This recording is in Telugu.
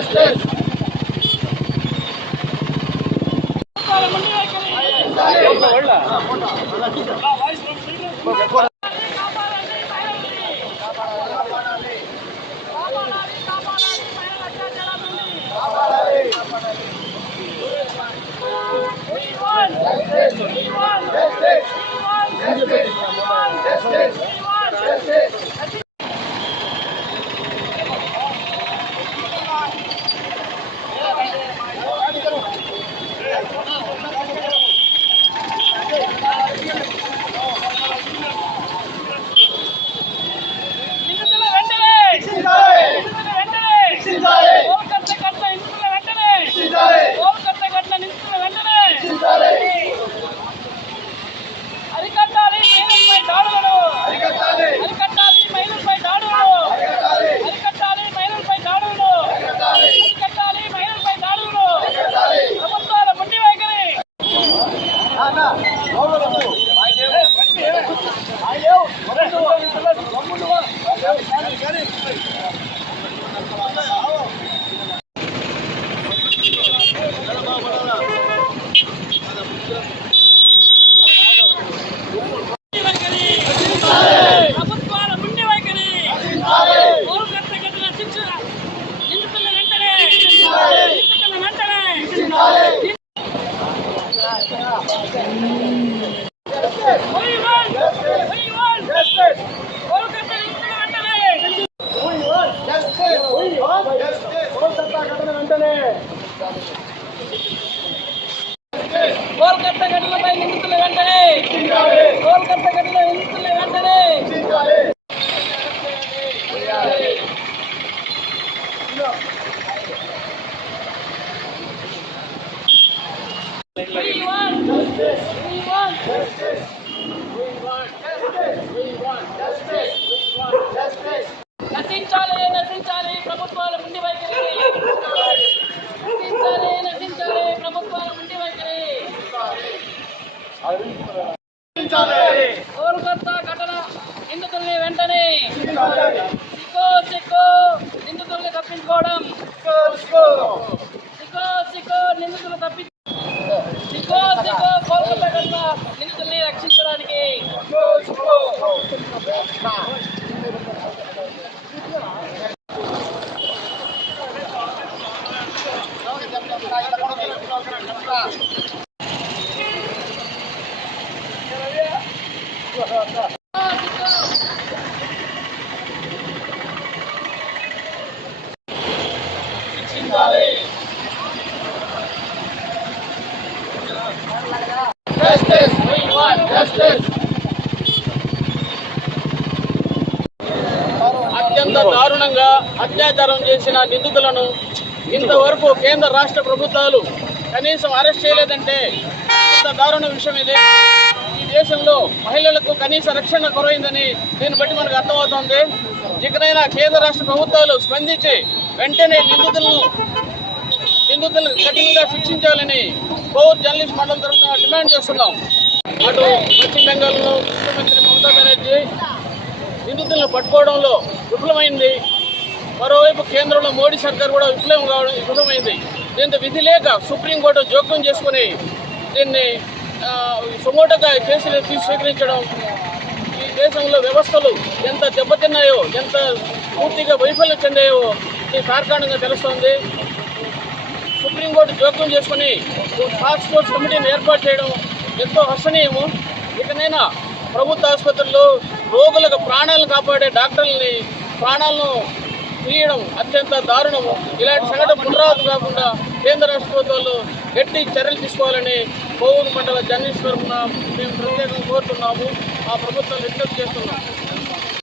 Justice! వెంటనే కోల్కత్తా ఘటనపై నిందితుల వెంటనే కోల్కత్తా ఘటన నిందితుల వెంటనే We won! We won! నశించాలి నశించాలి ప్రభుత్వాల ముండి వైఖరి. నశించాలి నశించాలి ప్రభుత్వాల ముండి వైఖరి. కోల్కతా ఘటన నిందితుల్ని వెంటనే సిక్కో సిక్కో నిందితుల్ని తప్పించుకోవడం. సిక్కో సిక్కో నిందితులు తప్పి సిక్కో సిక్కో కోల్కతా ఘటన నిందితుల్ని రక్షించడానికి. అత్యంత దారుణంగా అత్యాచారం చేసిన నిందితులను ఇంతవరకు కేంద్ర రాష్ట్ర ప్రభుత్వాలు కనీసం అరెస్ట్ చేయలేదంటే ఇంత దారుణ విషయం ఇది. ఈ దేశంలో మహిళలకు కనీస రక్షణ కొరైందని దీన్ని బట్టి మనకు అర్థమవుతోంది. ఇకనైనా కేంద్ర రాష్ట్ర ప్రభుత్వాలు స్పందించి వెంటనే నిందితులను నిందితులను కఠినంగా శిక్షించాలని పౌర్ జర్నలిస్ట్ మండలం తరఫున డిమాండ్ చేస్తున్నాం. అటు పశ్చిమ బెంగాల్లో ముఖ్యమంత్రి మమతా బెనర్జీ నిందితులను పట్టుకోవడంలో విఫలమైంది. మరోవైపు కేంద్రంలో మోడీ సర్కార్ కూడా విఫలం కావడం విఫలమైంది. దీంతో విధి లేక సుప్రీంకోర్టు జోక్యం చేసుకుని దీన్ని సుమోటగా కేసులు స్వీకరించడం ఈ దేశంలో వ్యవస్థలు ఎంత దెబ్బతిన్నాయో ఎంత పూర్తిగా వైఫల్యం చెందాయో ఈ తార్కాణంగా తెలుస్తోంది. సుప్రీంకోర్టు జోక్యం చేసుకుని టాస్క్ ఫోర్స్ కమిటీని ఏర్పాటు చేయడం ఎంతో హర్షణీయము. ఇకనైనా ప్రభుత్వ ఆసుపత్రుల్లో రోగులకు ప్రాణాలను కాపాడే డాక్టర్లని ప్రాణాలను తీయడం అత్యంత దారుణము. ఇలాంటి సంఘటన పునరావృతం కాకుండా కేంద్ర రాష్ట్ర ప్రభుత్వాలు గట్టి చర్యలు తీసుకోవాలని కోవూరు మండల జర్నలిస్ట్ తరఫున మేము ప్రత్యేకంగా కోరుతున్నాము. ఆ ప్రభుత్వాలు విజ్ఞప్తి చేస్తున్నాం.